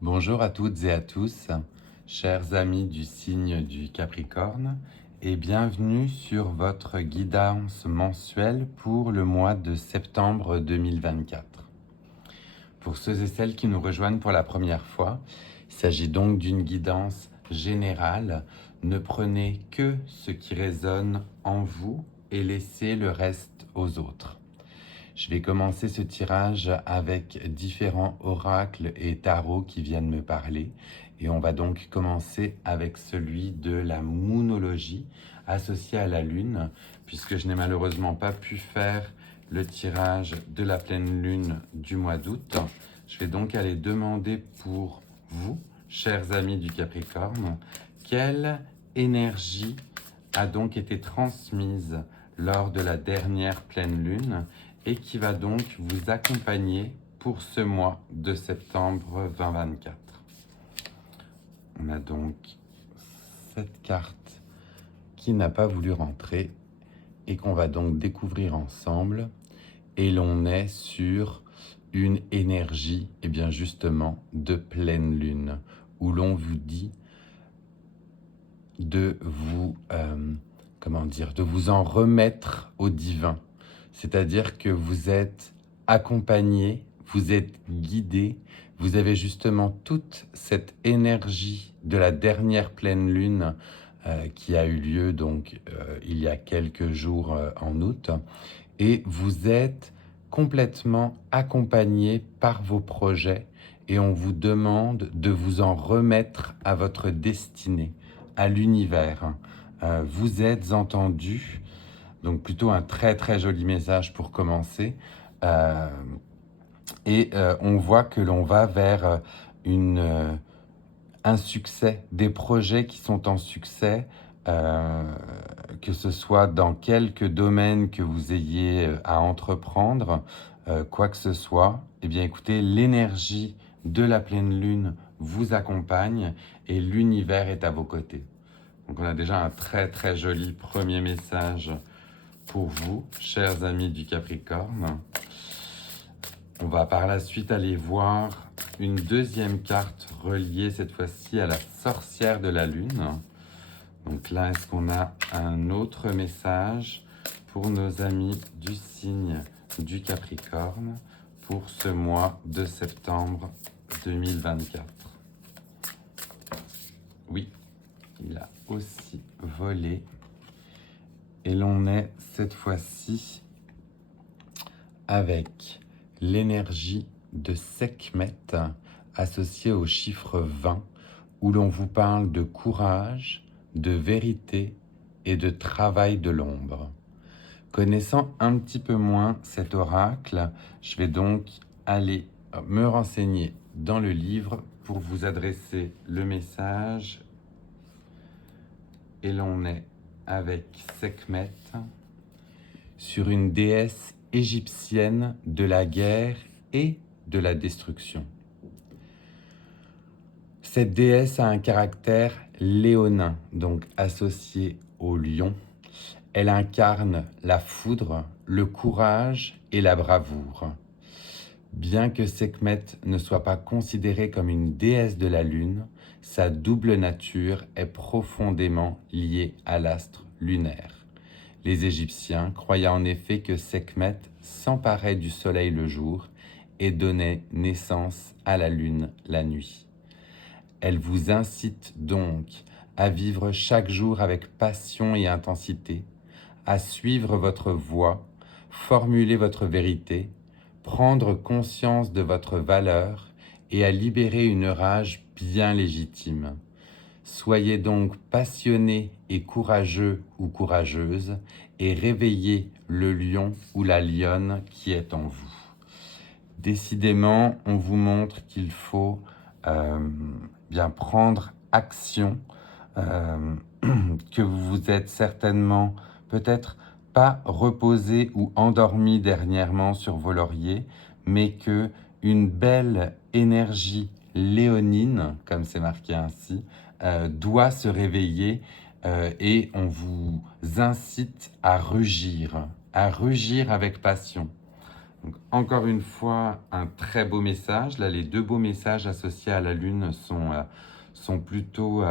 Bonjour à toutes et à tous, chers amis du signe du Capricorne, et bienvenue sur votre guidance mensuelle pour le mois de septembre 2024. Pour ceux et celles qui nous rejoignent pour la première fois, il s'agit donc d'une guidance générale. Ne prenez que ce qui résonne en vous et laissez le reste aux autres. Je vais commencer ce tirage avec différents oracles et tarots qui viennent me parler. Et on va donc commencer avec celui de la moonologie associé à la lune, puisque je n'ai malheureusement pas pu faire le tirage de la pleine lune du mois d'août. Je vais donc aller demander pour vous, chers amis du Capricorne, quelle énergie a donc été transmise lors de la dernière pleine lune et qui va donc vous accompagner pour ce mois de septembre 2024. On a donc cette carte qui n'a pas voulu rentrer et qu'on va donc découvrir ensemble. Et l'on est sur une énergie, et bien justement, de pleine lune, où l'on vous dit de vous, de vous en remettre au divin. C'est-à-dire que vous êtes accompagné, vous êtes guidé, vous avez justement toute cette énergie de la dernière pleine lune qui a eu lieu donc il y a quelques jours en août, et vous êtes complètement accompagné par vos projets et on vous demande de vous en remettre à votre destinée, à l'univers. Vous êtes entendu. Donc plutôt un très très joli message pour commencer. On voit que l'on va vers un succès, des projets qui sont en succès, que ce soit dans quelque domaine que vous ayez à entreprendre, quoi que ce soit. Eh bien écoutez, l'énergie de la pleine lune vous accompagne et l'univers est à vos côtés. Donc on a déjà un très très joli premier message pour vous, chers amis du Capricorne. On va par la suite aller voir une deuxième carte reliée cette fois-ci à la sorcière de la lune. Donc là, est-ce qu'on a un autre message pour nos amis du signe du Capricorne pour ce mois de septembre 2024? Oui, il a aussi volé. Et l'on est cette fois-ci avec l'énergie de Sekhmet associée au chiffre 20, où l'on vous parle de courage, de vérité et de travail de l'ombre. Connaissant un petit peu moins cet oracle, je vais donc aller me renseigner dans le livre pour vous adresser le message. Et l'on est avec Sekhmet sur une déesse égyptienne de la guerre et de la destruction. Cette déesse a un caractère léonin, donc associé au lion. Elle incarne la foudre, le courage et la bravoure. Bien que Sekhmet ne soit pas considérée comme une déesse de la lune, sa double nature est profondément liée à l'astre lunaire. Les Égyptiens croyaient en effet que Sekhmet s'emparait du soleil le jour et donnait naissance à la lune la nuit. Elle vous incite donc à vivre chaque jour avec passion et intensité, à suivre votre voie, formuler votre vérité, prendre conscience de votre valeur et à libérer une rage bien légitime. Soyez donc passionné et courageux ou courageuse et réveillez le lion ou la lionne qui est en vous. Décidément, on vous montre qu'il faut bien prendre action, que vous vous êtes certainement peut-être pas reposé ou endormi dernièrement sur vos lauriers, mais que une belle énergie léonine, comme c'est marqué ainsi, doit se réveiller et on vous incite à rugir avec passion. Donc, encore une fois, un très beau message. Là, les deux beaux messages associés à la Lune sont plutôt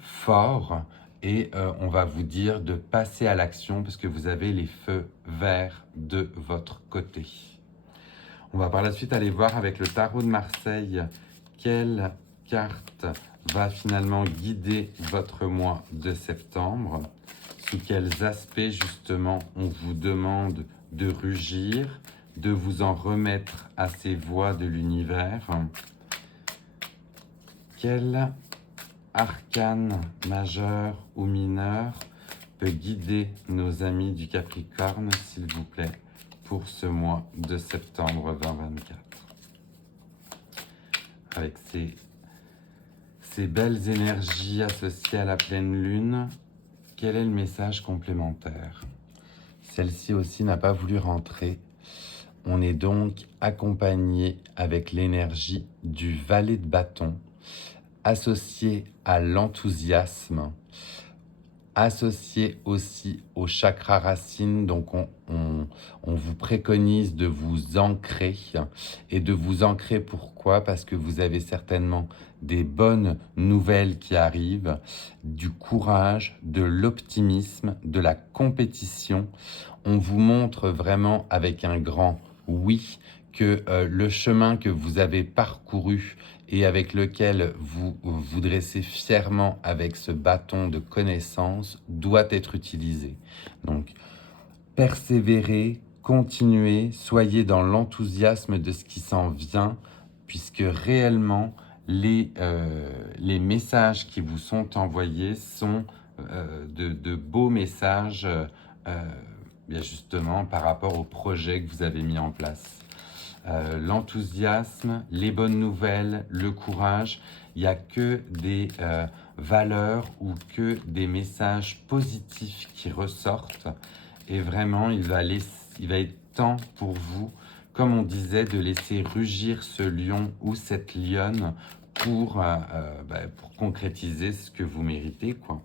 forts. Et on va vous dire de passer à l'action parce que vous avez les feux verts de votre côté. On va par la suite aller voir avec le tarot de Marseille quelle carte va finalement guider votre mois de septembre. Sous quels aspects justement on vous demande de rugir, de vous en remettre à ces voies de l'univers. Quel arcane majeur ou mineur peut guider nos amis du Capricorne, s'il vous plaît, pour ce mois de septembre 2024. Avec ces belles énergies associées à la pleine lune, quel est le message complémentaire? Celle-ci aussi n'a pas voulu rentrer. On est donc accompagné avec l'énergie du valet de bâton, associé à l'enthousiasme, associé aussi au chakra racine. Donc on vous préconise de vous ancrer. Et de vous ancrer pourquoi? Parce que vous avez certainement des bonnes nouvelles qui arrivent, du courage, de l'optimisme, de la compétition. On vous montre vraiment avec un grand oui que le chemin que vous avez parcouru et avec lequel vous vous dressez fièrement avec ce bâton de connaissance doit être utilisé. Donc, persévérez, continuez, soyez dans l'enthousiasme de ce qui s'en vient, puisque réellement, les messages qui vous sont envoyés sont de beaux messages, bien justement, par rapport au projet que vous avez mis en place. L'enthousiasme, les bonnes nouvelles, le courage, il n'y a que des valeurs ou que des messages positifs qui ressortent. Et vraiment, il va être temps pour vous, comme on disait, de laisser rugir ce lion ou cette lionne pour concrétiser ce que vous méritez, quoi.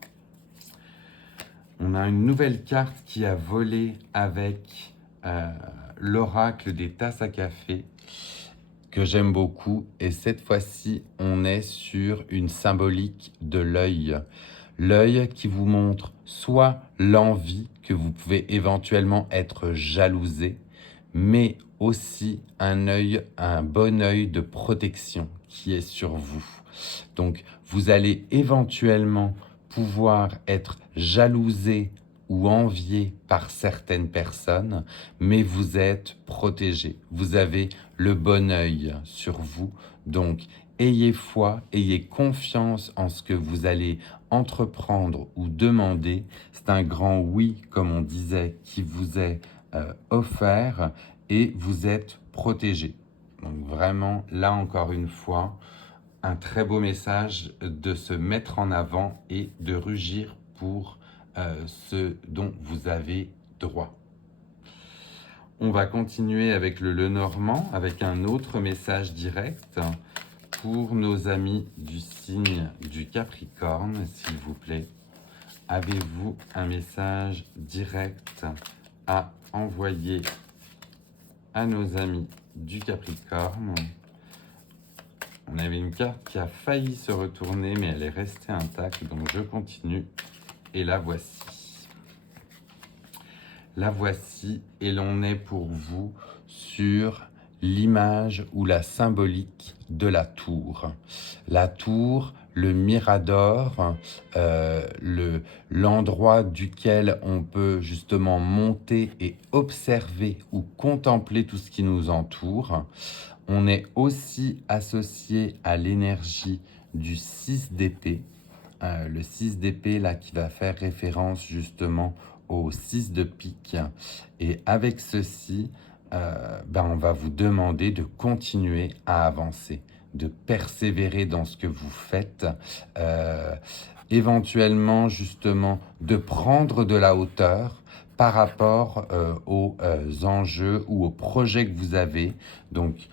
On a une nouvelle carte qui a volé avec l'oracle des tasses à café, que j'aime beaucoup. Et cette fois-ci, on est sur une symbolique de l'œil. L'œil qui vous montre soit l'envie, que vous pouvez éventuellement être jalousé, mais aussi un bon œil de protection qui est sur vous. Donc, vous allez éventuellement pouvoir être jalousé ou envié par certaines personnes, mais vous êtes protégé. Vous avez le bon œil sur vous. Donc, ayez foi, ayez confiance en ce que vous allez entreprendre ou demander. C'est un grand oui, comme on disait, qui vous est offert et vous êtes protégé. Donc vraiment, là encore une fois, un très beau message de se mettre en avant et de rugir pour ce dont vous avez droit. On va continuer avec le Lenormand, avec un autre message direct pour nos amis du signe du Capricorne, s'il vous plaît. Avez-vous un message direct à envoyer à nos amis du Capricorne? On avait une carte qui a failli se retourner, mais elle est restée intacte, donc je continue. Et la voici. La voici, et l'on est pour vous sur l'image ou la symbolique de la tour. La tour, le mirador, l'endroit duquel on peut justement monter et observer ou contempler tout ce qui nous entoure. On est aussi associé à l'énergie du 6 d'épée. Le 6 d'épée, là, qui va faire référence justement au 6 de pique. Et avec ceci, on va vous demander de continuer à avancer, de persévérer dans ce que vous faites, éventuellement justement de prendre de la hauteur par rapport aux enjeux ou aux projets que vous avez. Donc,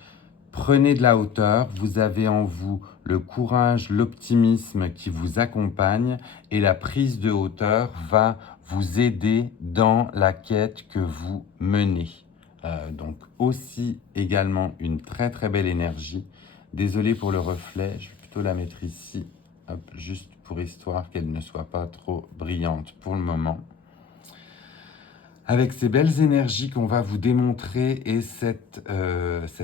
prenez de la hauteur, vous avez en vous le courage, l'optimisme qui vous accompagne et la prise de hauteur va vous aider dans la quête que vous menez. Donc aussi également une très très belle énergie. Désolé pour le reflet, je vais plutôt la mettre ici, hop, juste pour histoire qu'elle ne soit pas trop brillante pour le moment. Avec ces belles énergies qu'on va vous démontrer et cette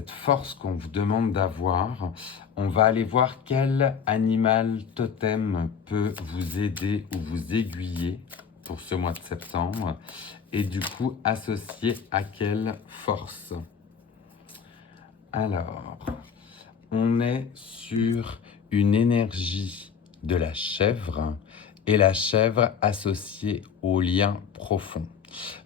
force qu'on vous demande d'avoir, on va aller voir quel animal totem peut vous aider ou vous aiguiller pour ce mois de septembre et du coup associé à quelle force. Alors, on est sur une énergie de la chèvre et la chèvre associée au lien profond.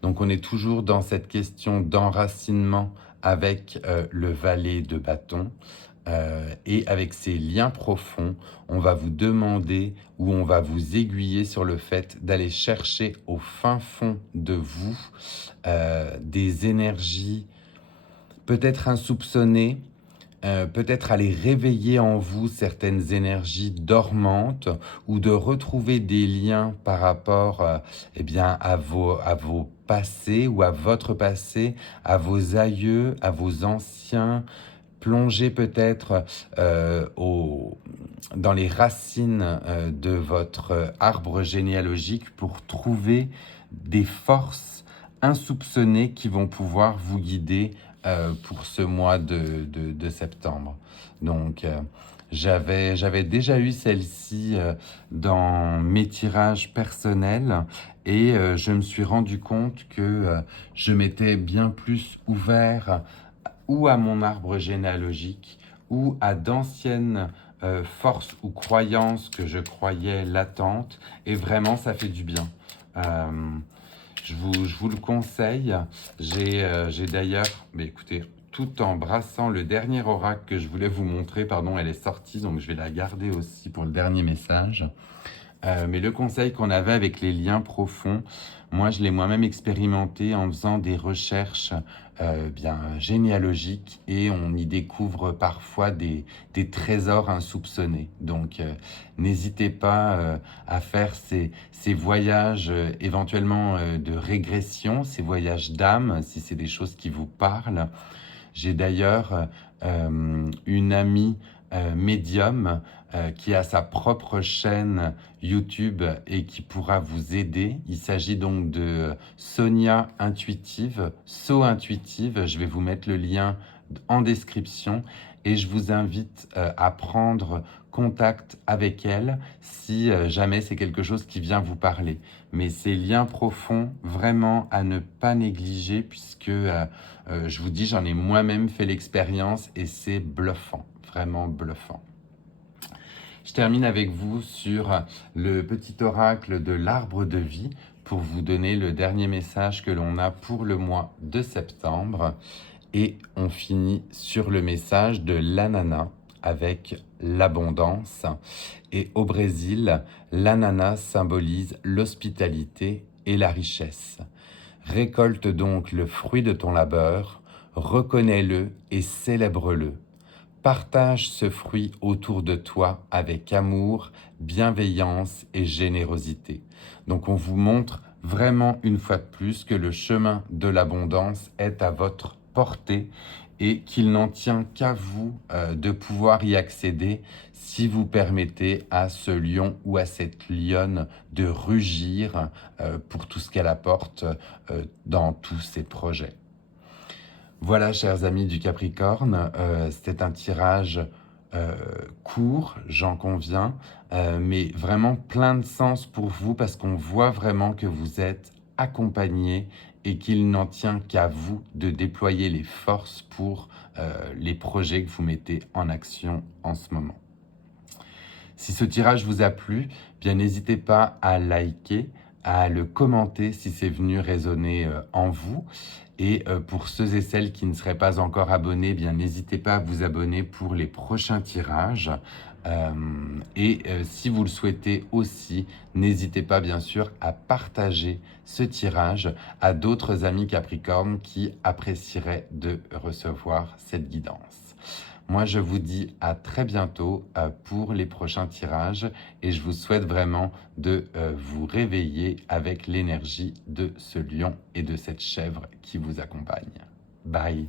Donc on est toujours dans cette question d'enracinement avec le valet de bâton. Et avec ces liens profonds, on va vous demander ou on va vous aiguiller sur le fait d'aller chercher au fin fond de vous des énergies peut-être insoupçonnées, peut-être aller réveiller en vous certaines énergies dormantes ou de retrouver des liens par rapport eh bien, à vos passés ou à votre passé, à vos aïeux, à vos anciens, plonger peut-être dans les racines de votre arbre généalogique pour trouver des forces insoupçonnées qui vont pouvoir vous guider pour ce mois de septembre. Donc, j'avais déjà eu celle-ci dans mes tirages personnels et je me suis rendu compte que je m'étais bien plus ouvert ou à mon arbre généalogique ou à d'anciennes forces ou croyances que je croyais latentes et vraiment ça fait du bien. Je vous le conseille. J'ai d'ailleurs, mais écoutez, tout en brassant le dernier oracle que je voulais vous montrer, pardon, elle est sortie, donc je vais la garder aussi pour le dernier message. Mais le conseil qu'on avait avec les liens profonds, moi je l'ai moi-même expérimenté en faisant des recherches bien généalogiques et on y découvre parfois des trésors insoupçonnés. Donc n'hésitez pas à faire ces voyages éventuellement de régression, ces voyages d'âme, si c'est des choses qui vous parlent. J'ai d'ailleurs une amie médium qui a sa propre chaîne YouTube et qui pourra vous aider. Il s'agit donc de Sonia Intuitive, So Intuitive. Je vais vous mettre le lien en description et je vous invite à prendre contact avec elle si jamais c'est quelque chose qui vient vous parler. Mais ces liens profonds, vraiment à ne pas négliger puisque je vous dis, j'en ai moi-même fait l'expérience et c'est bluffant, vraiment bluffant. Je termine avec vous sur le petit oracle de l'arbre de vie pour vous donner le dernier message que l'on a pour le mois de septembre. Et on finit sur le message de l'ananas avec l'abondance. Et au Brésil, l'ananas symbolise l'hospitalité et la richesse. Récolte donc le fruit de ton labeur, reconnais-le et célèbre-le. Partage ce fruit autour de toi avec amour, bienveillance et générosité. Donc on vous montre vraiment une fois de plus que le chemin de l'abondance est à votre portée et qu'il n'en tient qu'à vous de pouvoir y accéder si vous permettez à ce lion ou à cette lionne de rugir pour tout ce qu'elle apporte dans tous ses projets. Voilà, chers amis du Capricorne, c'était un tirage court, j'en conviens, mais vraiment plein de sens pour vous parce qu'on voit vraiment que vous êtes accompagné et qu'il n'en tient qu'à vous de déployer les forces pour les projets que vous mettez en action en ce moment. Si ce tirage vous a plu, bien n'hésitez pas à liker, à le commenter si c'est venu résonner en vous. Et pour ceux et celles qui ne seraient pas encore abonnés, bien n'hésitez pas à vous abonner pour les prochains tirages. Si vous le souhaitez aussi, n'hésitez pas bien sûr à partager ce tirage à d'autres amis Capricorne qui apprécieraient de recevoir cette guidance. Moi, je vous dis à très bientôt pour les prochains tirages et je vous souhaite vraiment de vous réveiller avec l'énergie de ce lion et de cette chèvre qui vous accompagne. Bye.